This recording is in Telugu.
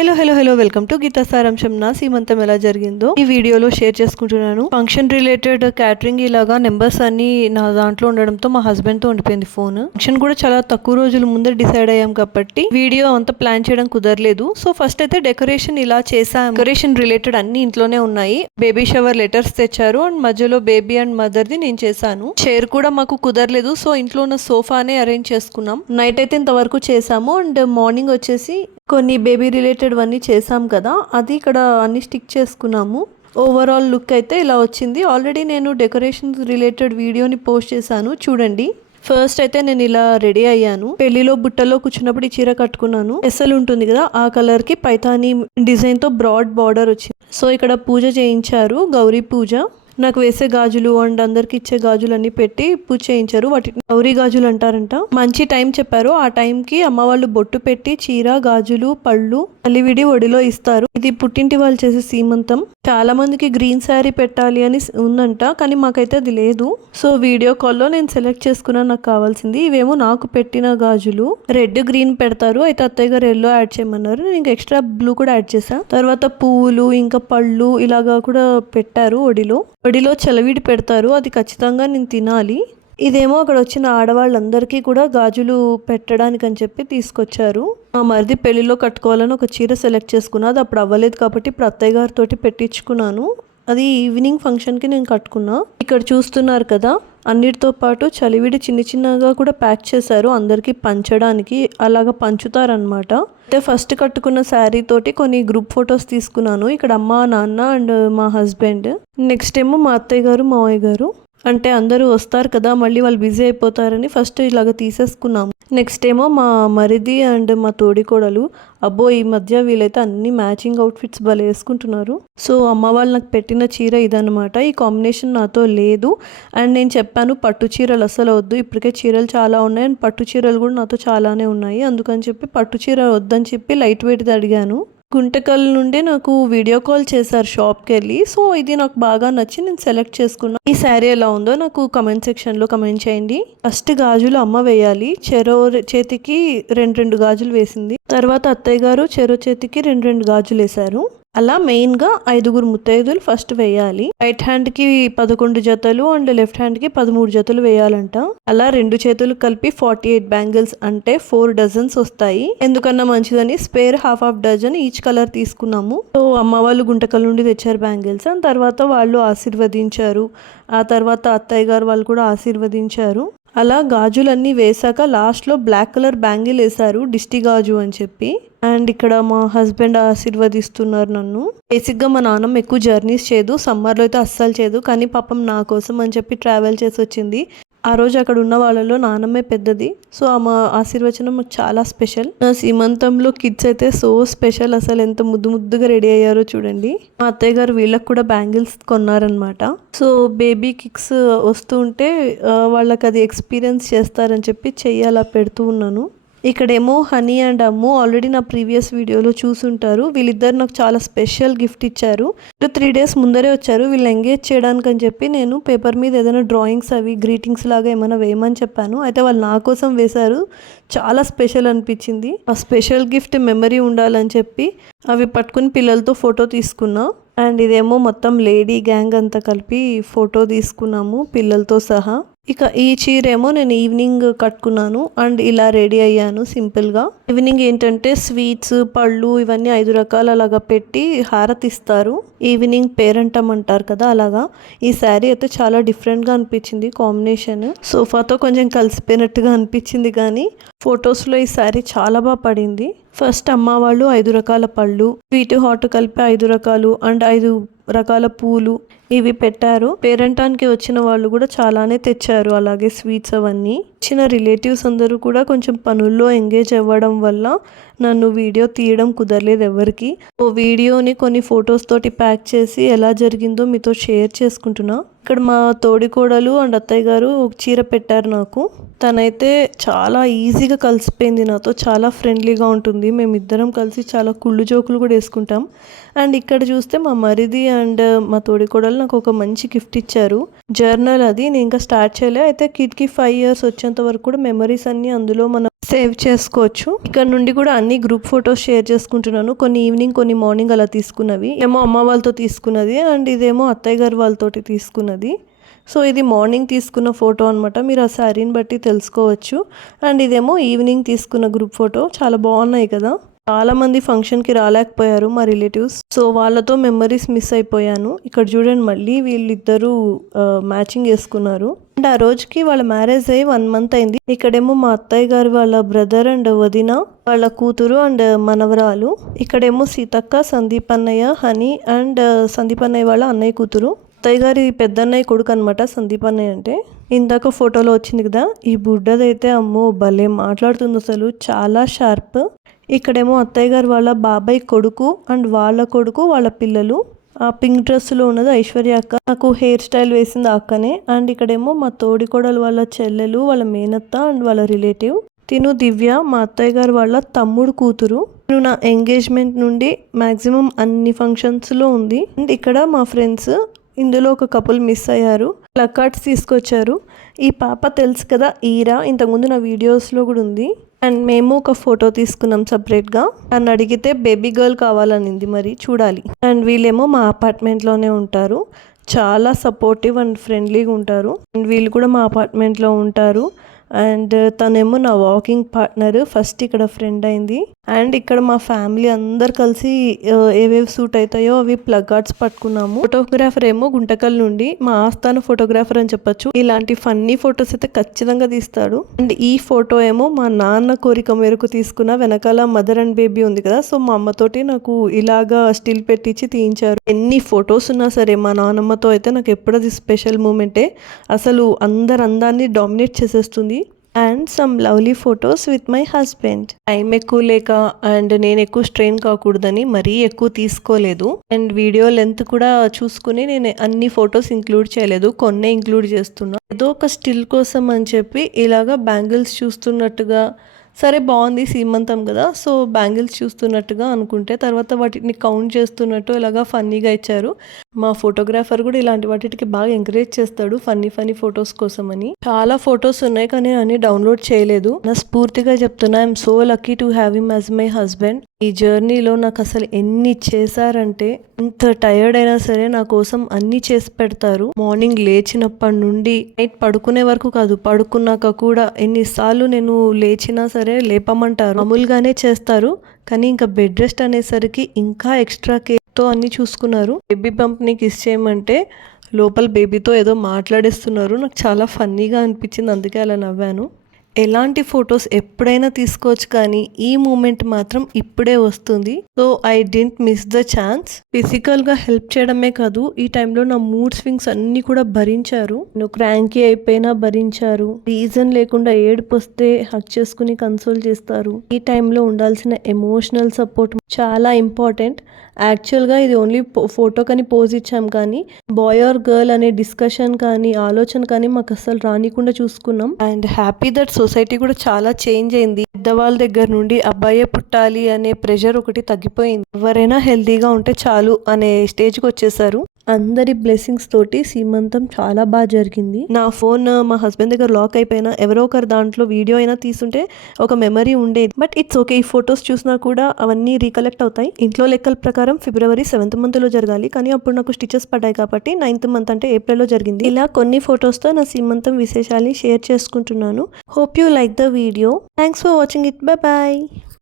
Hello hello hello welcome to Geeta సారాంశం నా సీమంతం ఎలా జరిగిందో ఈ వీడియోలో షేర్ చేసుకుంటున్నాను. ఫంక్షన్ రిలేటెడ్ క్యాటరింగ్ ఇలాగా నెంబర్స్ అన్ని నా దాంట్లో ఉండడంతో మా హస్బెండ్తో ఉండిపోయింది ఫోన్ ఫంక్షన్ కూడా చాలా తక్కువ రోజుల ముందే డిసైడ్ అయ్యాం కాబట్టి వీడియో అంతా ప్లాన్ చేయడం కుదరలేదు. సో ఫస్ట్ అయితే డెకరేషన్ ఇలా చేసాం డెకరేషన్ రిలేటెడ్ అన్ని ఇంట్లోనే ఉన్నాయి. బేబీ షవర్ లెటర్స్ తెచ్చారు. అండ్ మధ్యలో బేబీ అండ్ మదర్ ది నేను చేశాను. చైర్ కూడా మాకు కుదరలేదు. సో ఇంట్లో ఉన్న సోఫానే అరేంజ్ చేసుకున్నాం. నైట్ అయితే ఇంతవరకు చేసాము అండ్ మార్నింగ్ వచ్చేసి కొన్ని బేబీ రిలేటెడ్ అన్నీ చేసాం కదా అది ఇక్కడ అన్ని స్టిక్ చేసుకున్నాము. ఓవరాల్ లుక్ అయితే ఇలా వచ్చింది. ఆల్రెడీ నేను డెకరేషన్ రిలేటెడ్ వీడియోని పోస్ట్ చేశాను. చూడండి. ఫస్ట్ అయితే నేను ఇలా రెడీ అయ్యాను. పెళ్ళిలో బుట్టలో కూర్చున్నప్పుడు ఈ చీర కట్టుకున్నాను. ఎస్ఎల్ ఉంటుంది కదా ఆ కలర్కి పైతాని డిజైన్తో బ్రాడ్ బార్డర్ వచ్చింది. సో ఇక్కడ పూజ చేయించారు గౌరీ పూజ. నాకు వేసే గాజులు అండ్ అందరికి ఇచ్చే గాజులు అన్ని పెట్టి పూజ చేయించారు. వాటి గౌరీ గాజులు అంటారంట. మంచి టైం చెప్పారు. ఆ టైం కి అమ్మ వాళ్ళు బొట్టు పెట్టి చీర గాజులు పళ్ళు అలివిడి ఒడిలో ఇస్తారు. ఇది పుట్టింటి వాళ్ళు చేసే సీమంతం. చాలా మందికి గ్రీన్ శారీ పెట్టాలి అని ఉందంట. కానీ మాకైతే అది లేదు. సో వీడియో కాల్లో నేను సెలెక్ట్ చేసుకున్నా నాకు కావాల్సింది ఇవేమో నాకు పెట్టిన గాజులు. రెడ్ గ్రీన్ పెడతారు. అయితే అత్తయ్య గారు ఎల్లో యాడ్ చేయమన్నారు. నేను ఇంకా ఎక్స్ట్రా బ్లూ కూడా యాడ్ చేశాను తర్వాత పువ్వులు ఇంకా పళ్ళు ఇలాగా కూడా పెట్టారు ఒడిలో. ఒడిలో చలవిడి పెడతారు అది ఖచ్చితంగా నేను తినాలి. ఇదేమో అక్కడ వచ్చిన ఆడవాళ్ళందరికీ కూడా గాజులు పెట్టడానికి అని చెప్పి తీసుకొచ్చారు. మా మరిది పెళ్ళిలో కట్టుకోవాలని ఒక చీర సెలెక్ట్ చేసుకున్నా అది అప్పుడు అవ్వలేదు కాబట్టి ఇప్పుడు అత్తయ్య గారితో పెట్టించుకున్నాను. అది ఈవినింగ్ ఫంక్షన్కి నేను కట్టుకున్నా. ఇక్కడ చూస్తున్నారు కదా అన్నిటితో పాటు చలివిడి చిన్న చిన్నగా కూడా ప్యాక్ చేశారు. అందరికీ పంచడానికి అలాగా పంచుతారనమాట అయితే ఫస్ట్ కట్టుకున్న శారీ తోటి కొన్ని గ్రూప్ ఫొటోస్ తీసుకున్నాను. ఇక్కడ అమ్మ నాన్న అండ్ మా హస్బెండ్. నెక్స్ట్ ఏమో మా అత్తయ్య గారు మావయ్య గారు. అంటే అందరూ వస్తారు కదా మళ్ళీ వాళ్ళు బిజీ అయిపోతారని ఫస్ట్ ఇలాగ తీసేసుకున్నాము. నెక్స్ట్ ఏమో మా మరిది అండ్ మా తోడికోడలు అబ్బో ఈ మధ్య వీళ్ళైతే అన్ని మ్యాచింగ్ అవుట్ఫిట్స్ భలే వేసుకుంటున్నారు. సో అమ్మ వాళ్ళు నాకు పెట్టిన చీర ఇదనమాట ఈ కాంబినేషన్ నాతో లేదు. అండ్ నేను చెప్పాను పట్టు చీరలు అసలు వద్దు. ఇప్పటికే చీరలు చాలా ఉన్నాయి అండ్ పట్టు చీరలు కూడా నాతో చాలానే ఉన్నాయి. అందుకని చెప్పి పట్టు చీర వద్దని చెప్పి లైట్ వెయిట్ది అడిగాను. గుంటకల్ నుండి నాకు వీడియో కాల్ చేశారు షాప్కి వెళ్ళి. సో ఇది నాకు బాగా నచ్చి నేను సెలెక్ట్ చేసుకున్నాను ఈ శారీ ఎలా ఉందో నాకు కమెంట్ సెక్షన్లో కమెంట్ చేయండి. ఫస్ట్ గాజులు అమ్మ వేయాలి. చెరో చేతికి రెండు రెండు గాజులు వేసింది. తర్వాత అత్తయ్య గారు చెరో చేతికి రెండు రెండు గాజులు వేశారు. అలా మెయిన్గా ఐదుగురు ముత్తైదులు ఫస్ట్ వేయాలి. రైట్ హ్యాండ్కి పదకొండు జతలు అండ్ లెఫ్ట్ హ్యాండ్కి పదమూడు జతలు వేయాలంట. అలా రెండు చేతులు కలిపి ఫార్టీ ఎయిట్ బ్యాంగిల్స్ అంటే ఫోర్ డజన్స్ వస్తాయి. ఎందుకన్నా మంచిదని spare half half dozen each colour తీసుకున్నాము. సో అమ్మ వాళ్ళు గుంటకల్ నుండి తెచ్చారు బ్యాంగిల్స్. అండ్ తర్వాత వాళ్ళు ఆశీర్వదించారు. ఆ తర్వాత అత్తయ్య గారు వాళ్ళు కూడా ఆశీర్వదించారు. అలా గాజులన్నీ వేశాక లాస్ట్లో బ్లాక్ కలర్ బ్యాంగిల్ వేశారు డిస్టి గాజు అని చెప్పి. అండ్ ఇక్కడ మా హస్బెండ్ ఆశీర్వదిస్తున్నారు నన్ను. బేసిక్గా మా నాన్నమ్మ ఎక్కువ జర్నీస్ చేయదు సమ్మర్లో అయితే అస్సలు చేయదు కానీ పాపం నా కోసం అని చెప్పి ట్రావెల్ చేసి వచ్చింది. ఆ రోజు అక్కడ ఉన్న వాళ్ళలో నానమ్మే పెద్దది సో ఆమె ఆశీర్వచనం చాలా స్పెషల్ నా సీమంతంలో కిడ్స్ అయితే సో స్పెషల్ అసలు ఎంత ముద్దు ముద్దుగా రెడీ అయ్యారో చూడండి. మా అత్తయ్య గారు వీళ్ళకి కూడా బ్యాంగిల్స్ కొన్నారనమాట సో బేబీ కిక్స్ వస్తూ ఉంటే వాళ్ళకి అది ఎక్స్పీరియన్స్ చేస్తారని చెప్పి చెయ్యి అలా పెడుతూ ఉన్నాను. ఇక్కడేమో హనీ అండ్ అమ్ము ఆల్రెడీ నా ప్రీవియస్ వీడియోలో చూసుంటారు. వీళ్ళిద్దరు నాకు చాలా స్పెషల్ గిఫ్ట్ ఇచ్చారు. త్రీ డేస్ ముందరే వచ్చారు. వీళ్ళు ఎంగేజ్ చేయడానికి అని చెప్పి నేను పేపర్ మీద ఏదైనా డ్రాయింగ్స్ అవి గ్రీటింగ్స్ లాగా ఏమైనా వేయమని చెప్పాను. అయితే వాళ్ళు నా కోసం వేశారు. చాలా స్పెషల్ అనిపించింది. ఆ స్పెషల్ గిఫ్ట్ మెమరీ ఉండాలని చెప్పి అవి పట్టుకుని పిల్లలతో ఫోటో తీసుకున్నా. అండ్ ఇదేమో మొత్తం లేడీ గ్యాంగ్ అంతా కలిపి ఫోటో తీసుకున్నాము పిల్లలతో సహా. ఇక ఈ చీర ఏమో నేను ఈవినింగ్ కట్టుకున్నాను అండ్ ఇలా రెడీ అయ్యాను సింపుల్గా. ఈవినింగ్ ఏంటంటే స్వీట్స్ పళ్ళు ఇవన్నీ ఐదు రకాలు అలాగా పెట్టి హారతి ఇస్తారు. ఈవినింగ్ పేరంటం అంటారు కదా అలాగా. ఈ శారీ అయితే చాలా డిఫరెంట్గా అనిపించింది కాంబినేషన్. సోఫాతో కొంచెం కలిసిపోయినట్టుగా అనిపించింది కానీ ఫొటోస్లో ఈ శారీ చాలా బాగా పడింది. ఫస్ట్ అమ్మ వాళ్ళు ఐదు రకాల పళ్ళు స్వీట్ హాట్ కలిపి ఐదు రకాలు అండ్ ఐదు రకాల పూలు ఇవి పెట్టారు. పేరంటానికి వచ్చిన వాళ్ళు కూడా చాలానే తెచ్చారు. అలాగే స్వీట్స్ అవన్నీ. వచ్చిన రిలేటివ్స్ అందరూ కూడా కొంచెం పనుల్లో ఎంగేజ్ అవ్వడం వల్ల నన్ను వీడియో తీయడం కుదరలేదు ఎవరికి. ఓ వీడియోని కొన్ని ఫొటోస్ తోటి ప్యాక్ చేసి ఎలా జరిగిందో మీతో షేర్ చేసుకుంటున్నా. ఇక్కడ మా తోడికోడలు అండ్ అత్తయ్య గారు ఒక చీర పెట్టారు నాకు. తనైతే చాలా ఈజీగా కలిసిపోయింది నాతో చాలా ఫ్రెండ్లీగా ఉంటుంది. మేమిద్దరం కలిసి చాలా కుళ్ళు జోకులు కూడా వేసుకుంటాం. అండ్ ఇక్కడ చూస్తే మా మరిది అండ్ మా తోడికోడలు నాకు ఒక మంచి గిఫ్ట్ ఇచ్చారు. జర్నల్ అది నేను ఇంకా స్టార్ట్ చేయలే. అయితే కిడ్కి ఫైవ్ ఇయర్స్ వచ్చాను వచ్చేంత వరకు కూడా మెమరీస్ అన్ని అందులో మనం సేవ్ చేసుకోవచ్చు. ఇక్కడ నుండి కూడా అన్ని గ్రూప్ ఫొటోస్ షేర్ చేసుకుంటున్నాను. కొన్ని ఈవినింగ్ కొన్ని మార్నింగ్ అలా తీసుకున్నవి. ఏమో అమ్మ వాళ్ళతో తీసుకున్నది అండ్ ఇదేమో అత్తయ్య గారు వాళ్ళతోటి తీసుకున్నది. సో ఇది మార్నింగ్ తీసుకున్న ఫోటో అనమాట మీరు ఆ శారీని బట్టి తెలుసుకోవచ్చు. అండ్ ఇదేమో ఈవినింగ్ తీసుకున్న గ్రూప్ ఫోటో చాలా బాగున్నాయి కదా. చాలామంది ఫంక్షన్కి రాలేకపోయారు మా రిలేటివ్స్. సో వాళ్ళతో మెమరీస్ మిస్ అయిపోయాను. ఇక్కడ చూడండి మళ్ళీ వీళ్ళిద్దరూ మ్యాచింగ్ వేసుకున్నారు. అండ్ ఆ రోజుకి వాళ్ళ మ్యారేజ్ అయ్యి వన్ మంత్ అయింది. ఇక్కడేమో మా అత్తయ్య గారు వాళ్ళ బ్రదర్ అండ్ వదిన వాళ్ళ కూతురు అండ్ మనవరాలు. ఇక్కడేమో సీతక్క సందీప్ అన్నయ్య హనీ అండ్ సందీప్ అన్నయ్య వాళ్ళ అన్నయ్య కూతురు. అత్తయ్య గారి పెద్దన్నయ్య కొడుకు అనమాట సందీప్ అన్నయ్య అంటే. ఇందాక ఫోటోలో వచ్చింది కదా ఈ బుడ్డదైతే అమ్మో భలే మాట్లాడుతుంది అసలు. చాలా షార్ప్. ఇక్కడేమో అత్తయ్య గారు వాళ్ళ బాబాయ్ కొడుకు అండ్ వాళ్ళ కొడుకు వాళ్ళ పిల్లలు. ఆ పింక్ డ్రెస్సులో ఉన్నది ఐశ్వర్య అక్క. నాకు హెయిర్ స్టైల్ వేసింది అక్కనే. అండ్ ఇక్కడేమో మా తోడికోడలు వాళ్ళ చెల్లెలు వాళ్ళ మేనత్త అండ్ వాళ్ళ రిలేటివ్. తిను దివ్య మా అత్తయ్య గారు వాళ్ళ తమ్ముడు కూతురు. నేను నా ఎంగేజ్మెంట్ నుండి మాక్సిమం అన్ని ఫంక్షన్స్లో ఉంది. అండ్ ఇక్కడ మా ఫ్రెండ్స్ ఇందులో ఒక కపుల్ మిస్ అయ్యారు. ప్లకార్డ్స్ తీసుకొచ్చారు. ఈ పాప తెలుసు కదా ఈరా. ఇంతకుముందు నా వీడియోస్లో కూడా ఉంది. అండ్ మేము ఒక ఫోటో తీసుకున్నాం సపరేట్గా. నన్ను అడిగితే బేబీ గర్ల్ కావాలనింది మరి చూడాలి. అండ్ వీళ్ళేమో మా అపార్ట్మెంట్లోనే ఉంటారు. చాలా సపోర్టివ్ అండ్ ఫ్రెండ్లీగా ఉంటారు. అండ్ వీళ్ళు కూడా మా అపార్ట్మెంట్లో ఉంటారు. అండ్ తనేమో నా వాకింగ్ పార్ట్నర్ ఫస్ట్ ఇక్కడ ఫ్రెండ్ అయింది. అండ్ ఇక్కడ మా ఫ్యామిలీ అందరు కలిసి ఏవేవి సూట్ అవుతాయో అవి ప్లగ్ ఆర్ట్స్ పట్టుకున్నాము. ఫోటోగ్రాఫర్ ఏమో గుంటకల్ నుండి మా ఆస్థాన ఫోటోగ్రాఫర్ అని చెప్పొచ్చు. ఇలాంటి ఫన్నీ ఫొటోస్ అయితే ఖచ్చితంగా తీస్తాడు. అండ్ ఈ ఫోటో ఏమో మా నాన్న కోరిక మేరకు తీసుకున్న వెనకాల మదర్ అండ్ బేబీ ఉంది కదా. సో మా అమ్మతోటి నాకు ఇలాగా స్టిల్ పెట్టించి తీయించారు. ఎన్ని ఫొటోస్ ఉన్నా సరే మా నాన్నమ్మతో అయితే నాకు ఎప్పుడది స్పెషల్ మూమెంటే అసలు అందరు అందాన్ని డామినేట్ చేసేస్తుంది. And some lovely photos with my husband time ఎక్కువ లేక అండ్ నేను ఎక్కువ స్ట్రెయిన్ కాకూడదని మరీ ఎక్కువ తీసుకోలేదు. అండ్ వీడియో లెంత్ కూడా చూసుకుని నేను అన్ని ఫొటోస్ ఇంక్లూడ్ చేయలేదు. కొన్నే ఇంక్లూడ్ చేస్తున్నా. ఏదో ఒక స్టిల్ కోసం అని చెప్పి ఇలాగా బ్యాంగిల్స్ చూస్తున్నట్టుగా సరే బాగుంది సీమంతం కదా. సో బ్యాంగిల్స్ చూస్తున్నట్టుగా అనుకుంటే తర్వాత వాటిని కౌంట్ చేస్తున్నట్టు ఇలాగా ఫన్నీగా ఇచ్చారు. మా ఫోటోగ్రాఫర్ కూడా ఇలాంటి వాటికి బాగా ఎంకరేజ్ చేస్తాడు ఫన్నీ ఫన్నీ ఫొటోస్ కోసం అని చాలా ఫొటోస్ ఉన్నాయి కానీ అన్ని డౌన్లోడ్ చేయలేదు. నా స్ఫూర్తిగా చెప్తున్నా I'm so lucky to have him as my husband ఈ జర్నీలో నాకు అసలు ఎన్ని చేశారంటే ఇంత టైర్డ్ అయినా సరే నా కోసం అన్ని చేసి పెడతారు. మార్నింగ్ లేచినప్పటి నుండి నైట్ పడుకునే వరకు కాదు పడుకున్నాక కూడా ఎన్నిసార్లు నేను లేచినా సరే సరే లేపమంటారు. మామూలుగానే చేస్తారు కానీ ఇంకా బెడ్ రెస్ట్ అనేసరికి ఇంకా ఎక్స్ట్రా కేర్తో అన్ని చూసుకున్నారు. బేబీ బంప్ని కిస్ చేయమంటే లోపల బేబీతో ఏదో మాట్లాడేస్తున్నారు. నాకు చాలా ఫన్నీగా అనిపించింది అందుకే అలా నవ్వాను. ఎలాంటి ఫొటోస్ ఎప్పుడైనా తీసుకోవచ్చు కానీ ఈ మూమెంట్ మాత్రం ఇప్పుడే వస్తుంది. So I didn't miss the chance ఫిజికల్గా హెల్ప్ చేయడమే కాదు ఈ టైంలో నా మూడ్ స్వింగ్స్ అన్ని కూడా భరించారు. నేను క్రాంకీ అయిపోయినా భరించారు. రీజన్ లేకుండా ఏడుపు వస్తే హక్ చేసుకుని కన్సోల్ చేస్తారు. ఈ టైంలో ఉండాల్సిన ఎమోషనల్ సపోర్ట్ చాలా ఇంపార్టెంట్ యాక్చువల్గా ఇది ఓన్లీ ఫోటో కానీ పోజ్ ఇచ్చాం కానీ బాయ్ ఆర్ గర్ల్ అనే డిస్కషన్ కానీ ఆలోచన కానీ మాకు అసలు రానికుండా చూసుకున్నాం. అండ్ హ్యాపీ దట్స్ సొసైటీ కూడా చాలా చేంజ్ అయింది. పెద్దవాళ్ళ దగ్గర నుండి అబ్బాయే పుట్టాలి అనే ప్రెషర్ ఒకటి తగ్గిపోయింది. ఎవరైనా హెల్తీగా ఉంటే చాలు అనే స్టేజ్కి వచ్చేసారు. అందరి బ్లెస్సింగ్స్ తోటి సీమంతం చాలా బాగా జరిగింది. నా ఫోన్ మా హస్బెండ్ దగ్గర లాక్ అయిపోయినా ఎవరో ఒకరు దాంట్లో వీడియో అయినా తీసుంటే ఒక మెమరీ ఉండేది. బట్ ఇట్స్ ఓకే ఈ ఫొటోస్ చూసినా కూడా అవన్నీ రీకలెక్ట్ అవుతాయి. ఇంట్లో లెక్కల ప్రకారం ఫిబ్రవరి సెవెంత్ మంత్లో జరగాలి. కానీ అప్పుడు నాకు స్టిచెస్ పడ్డాయి కాబట్టి నైన్త్ మంత్ అంటే ఏప్రిల్లో జరిగింది. ఇలా కొన్ని ఫొటోస్తో నా సీమంతం విశేషాలని షేర్ చేసుకుంటున్నాను. Hope you like the video thanks for watching it bye bye